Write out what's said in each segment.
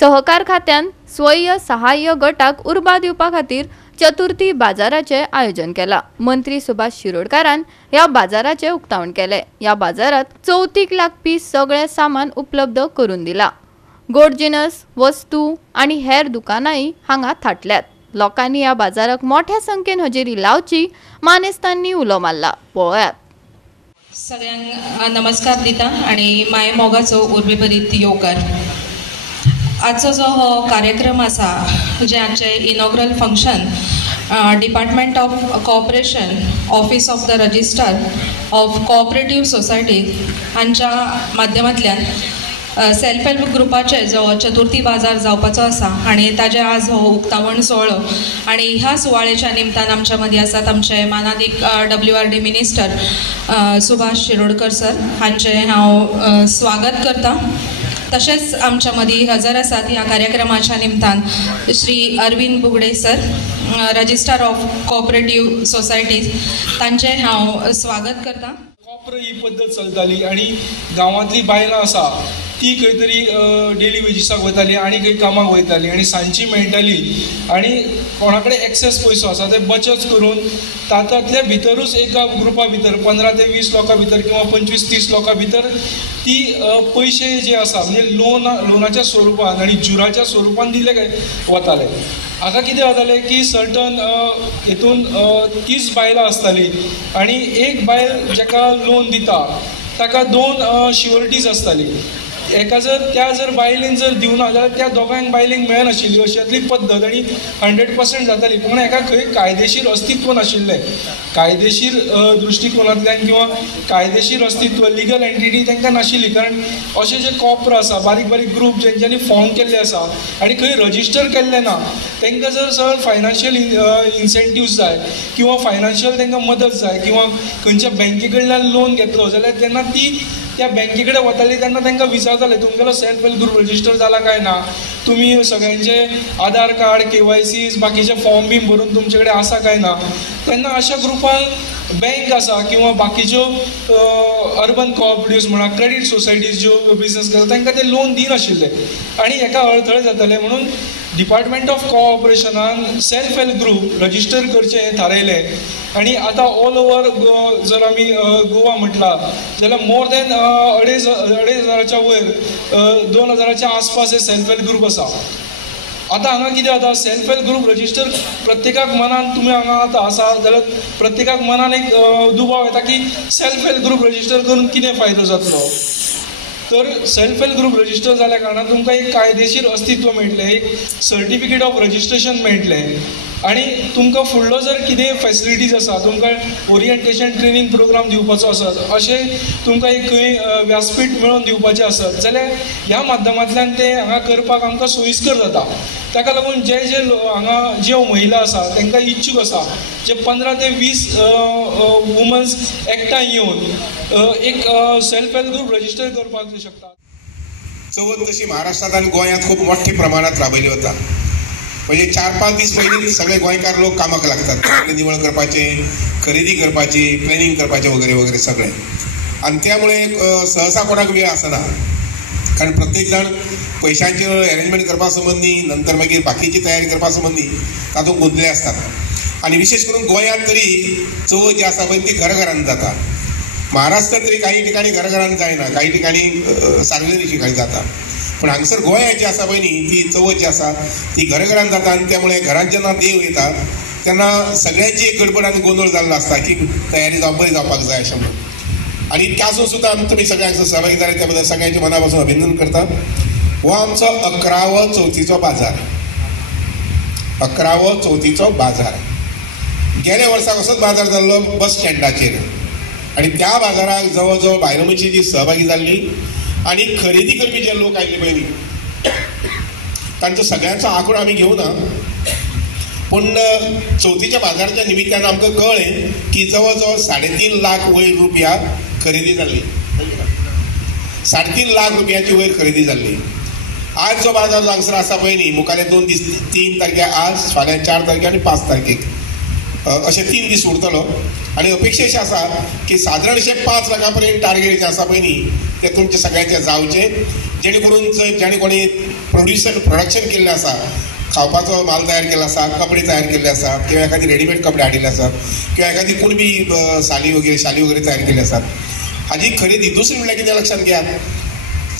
सहकार खात्यान स्वयं सहाय्य गटाक उर्बा दिवपा खातीर चतुर्थी बाजाराचे आयोजन केला। मंत्री सुभाष शिरोडकारान ह्या बाजाराचे उक्तावण केले। या बाजारात चवथीक लागपी सगळे सामान उपलब्ध करून दिला। गोड जिनस, वस्तू आणि हेर दुकानांय हांगा थाटल्यात। लोकांनी या बाजाराक मोठ्या संख्येन हजेरी लावची मानेस्तांनी उलो मारला। पळयात। सगळ्यांक नमस्कार दिता आणि माय मोगाचो उर्बे बरीत येवकार। आजचो जो हो कार्यक्रम आसा जे आमचे inaugural function department of cooperation office of the registrar of cooperative society हांच्या माध्यमांतल्यान सेल्फ हेल्प ग्रुपाचे जो चतुर्थी बाजार जावपाचो आसा आणि ताजे आज हो उक्तावण सोहळो आणि ह्या सुवाळेच्या निमतान आमच्या मदीं आसात आमचे मानादीक WRD minister Subhash Shirodkar sir हांचे हांव स्वागत करता। तशेंच आमच्या मदीं हजर आसात ह्या कार्यक्रमाच्या निमतान Shri Arvind Bugade sir registrar of cooperative societies तांचे हांव स्वागत करता। ही पद्दत चलताली आणि गांवांतली बायलां आसा ती खंय तरी डेली वेजिसाक वयताली आणि खंय कामाक वयताली आणि सांजची मेळटाली आणि कोणा कडेन एक्सेस पयसो आसा ते बचत करून तातूंतल्या भितरूच एका ग्रुपा भितर 15 ते 20 लोकां भितर किंवा 25-30 लोकां भितर ती पयशे जे आसा म्हणजे लोनाच्या स्वरुपान आणि जुराच्या स्वरुपान दिले वताले। हाका कितें जातालें की सर्टन हितून 30 बायलां आसताली आणि एक बायल जेका लोन दिता ताका 2 श्युरिटीज आसताली। एका जर बायलेन जर दिवना जाल्यार त्या दोगांक बायलेक मेळनाशिल्ली अशातली पद्दत आणि 100% जाताली। पूण हेका खंय कायदेशीर अस्तित्व नाशिल्लें। कायदेशीर दृश्टिकोनांतल्यान किंवा कायदेशीर अस्तित्व लिगल एंटिटी तांकां नाशिल्ली कारण अशे जे कॉपर आसा बारीक बारीक ग्रुप जेंच्यांनी फॉर्म केल्ले आसा आणि खंय रजिस्टर केल्ले ना तांकां जर फायनान्शियल इन्सेंटिव्स जाय किंवा फायनान्शियल तांकां मदत जाय किंवा खंयच्या बँके कडल्यान लोन घेतलो जाल्यार तेन्ना ती त्या बँके कडेन वताली तेन्ना तांकां विचारताले तुमगेलो सेल्फ हेल्प ग्रुप रजिस्टर जाला काय ना, तुमी सगळ्यांचे आधार कार्ड KYC बाकीचे फॉर्म बी भरून तुमचे कडेन आसा काय ना। तेन्ना अशा ग्रुपांक बँक आसा किंवा बाकीच्यो अर्बन कोऑपरेटिव्स म्हणा क्रेडीट सोसायटीज ज्यो बिजनेस करता तांकां ते लोन दिनाशिल्ले आणि हेका अडथळे जाताले। म्हणून डिपार्टमेंट ऑफ कोऑपरेशनान सेल्फ हेल्प ग्रुप रजिस्टर करचे हें थारायलें आणि आता ऑल ओवर जर आमी गोवा म्हटला जाल्यार मोर दॅन 2,500च्या वयर 2,000च्या आसपास हे सेल्फ हेल्प ग्रुप आसा। आता हांगा कितें जाता सेल्फ हेल्प ग्रुप रजिस्टर प्रत्येकाक मनान तुमी हांगा आतां आसा जाल्यार प्रत्येकाक मनान एक दुबाव येता की सेल्फ हेल्प ग्रुप रजिस्टर करून कितें फायदो जातलो। तर सेल्फ हेल्प ग्रुप रजिस्टर जाल्या कारणान तुमकां एक कायदेशीर अस्तित्व मेळटलें, एक सर्टिफिकेट ऑफ रजिस्ट्रेशन मेळटलें आणि तुमकां फुडलो जर कितें फॅसिलिटीज आसा तुमकां ओरिएंटेशन ट्रेनिंग प्रोग्राम दिवपाचो आसत अशें तुमकां एक खंय व्यासपीठ मेळोवन दिवपाचें आसत जाल्यार ह्या माध्यमांतल्यान तें हांगा करपाक आमकां सोयीस्कर जाता। ताका लागून जे हांगा ज्यो महिला आसा तांकां इच्छूक आसा जे 15 ते 20 वुमन्स एकठांय येवन एक सेल्फ हेल्प ग्रुप रजिस्टर करपाक शकतात। चवथ तशी महाराष्ट्रात आणि गोंयांत खूप मोठ्या प्रमाणात राबयली वता। म्हणजे 4-5 दीस पयलीं सगळे गोंयकार लोक कामाक लागतात, निवळ करपाचे, खरेदी करपाची, प्लॅनिंग करपाचे वगैरे वगैरे सगळे। आणि त्यामुळे सहसा कोणाक वेळ आसना कारण प्रत्येक जण पैशांचे अरेंजमेंट करपा संबंधी नंतर मागीर बाकीची तयारी करपा संबंधी तातूंत गुंतले असतात। आणि विशेष करून गोंयांत तरी चवथ जी आसा पळय ती घराघरांत जाता। महाराष्ट्रात तरी काही ठिकाणी घराघरांत जायना, काही ठिकाणी सार्वजनीक ठिकाणी जाता, पण हांगसर गोंयांत जी आसा पळय न्ही ती चवथ जी आसा ती घराघरांत जाता। आणि त्यामुळे घरांत जेन्ना देव येता तेन्ना सगळ्यांची एक गडबड आनी गोंधळ जाल्लो आसता की तयारी बरी जावपाक जाय अशें म्हणून। आणि त्यासून सुद्दां तुमी सगळ्यांक सहभागी जाले त्या बद्दल सगळ्यांचे मना पासून अभिनंदन करता। हो आमचो 11वो चवथीचो बाजार, 11वो चवथीचो बाजार। गेल्या वर्साक असोच बाजार जाल्लो बस स्टँडाचेर आणि त्या बाजाराक जवळ जवळ भायलो मनशां जी सहभागी जाल्ली आणि खरेदी करपी जे लोक आयिल्ले पळय तांचो सगळ्यांचो आंकडो आमी घेवना, पूण चवथीच्या बाजाराच्या निमित्तान आमकां कळ्ळें की जवळ जवळ 3.5 लाख वयर रुपया खरेदी जाल्ली, 3.5 लाख रुपयाची वयर खरेदी जाल्ली। आज जो बाजार हांगसर आसा पळय न्ही मुखाल्ले 2 दीस 3 तारखेक आज, फाल्यां 4 तारखेक आनी 5 तारखेक अशे 3 दीस उरतलो आणि अपेक्षा अशी आसा की साधारण अशे 5 लाखां पर्यंत टार्गेट जे आसा पळय न्ही ते तुमचे सगळ्यांचे जावचे, जेणे करून जेणे कोणी प्रोडक्शन केल्लें आसा, खावपाचो माल तयार केला आसा, कपडे तयार केल्ले आसा, किंवा एखादी रेडीमेड कपडे हाडिल्ले आसात, किंवा एखादी कुणबी शाली वगैरे तयार केल्ली आसात, हाजी खरेदी. दुसरी म्हणल्यार कितें लक्षात घेयात,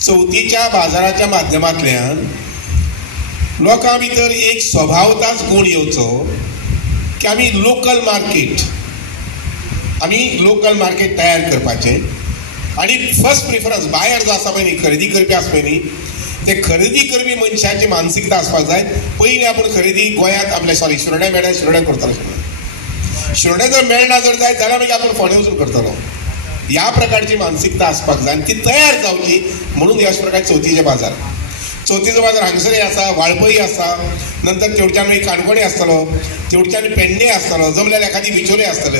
चवथीच्या बाजाराच्या माध्यमांतल्यान लोकां भितर एक स्वभावताच गुण येवचो की आमी लोकल मार्केट तयार करपाचें. आणि फर्स्ट प्रिफरन्स बायर जो आसा पळय न्ही, खरेदी करपी आसा पळय न्ही, ते खरेदी करपी मनशाची मानसिकता आसपाक जाय. पयलीं आपूण खरेदी गोंयांत आपल्या शिरोड्या मेळ्ळ्या शिरोड्यान करतालो. शिरोड्या जर मेळना जर जायत जाल्यार मागीर आपूण फोंड्या वचून करतलो. ह्या प्रकारची मानसिकता आसपाक जाय आनी ती तयार जावची म्हणून ह्या प्रकार चवथीचे बाजार हांगसरय आसा, वाळपय आसा, नंतर तेवढच्यान मागीर काणकोणे आसतलो, तेवढच्यान पेडणे आसतलो, जमल्यार एखादी बिचोले आसतले.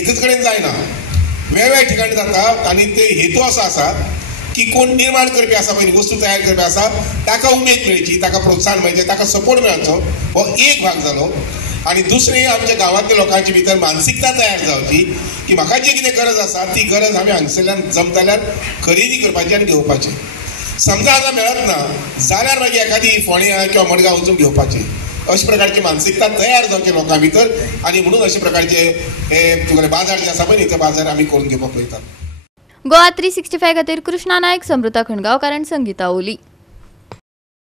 एकच कडेन जायना, वेगवेगळ्या ठिकाणी जाता. आनी ते हेतू असो आसा की कोण निर्माण करपी आसा पळय, वस्तू तयार करपी आसा, ताका उमेद मेळची, ताका प्रोत्साहन मेळचें, ताका सपोर्ट मेळचो, हो एक भाग जालो. आणि दुसरें आमच्या गांवांतल्या लोकांची भितर मानसिकता तयार जावची की म्हाका जी कितें गरज आसा ती गरज हांवें हांगसरल्यान जमतल्यार खरेदी करपाची आनी घेवपाची. समजा आतां मेळत ना जाल्यार मागीर एखादी फोंड्या किंवा मडगांव वचून घेवपाची. अशा प्रकारची मानसिकता तयार जावची लोकां भितर, आनी म्हणून अशा प्रकारचे हे बाजार जे आसा पळय न्ही ते बाजार आमी करून घेवपाक पळयतात. गोवा 365 खातीर कृष्णा नायक, समृता खणगांवकार आनी संगीता ओली.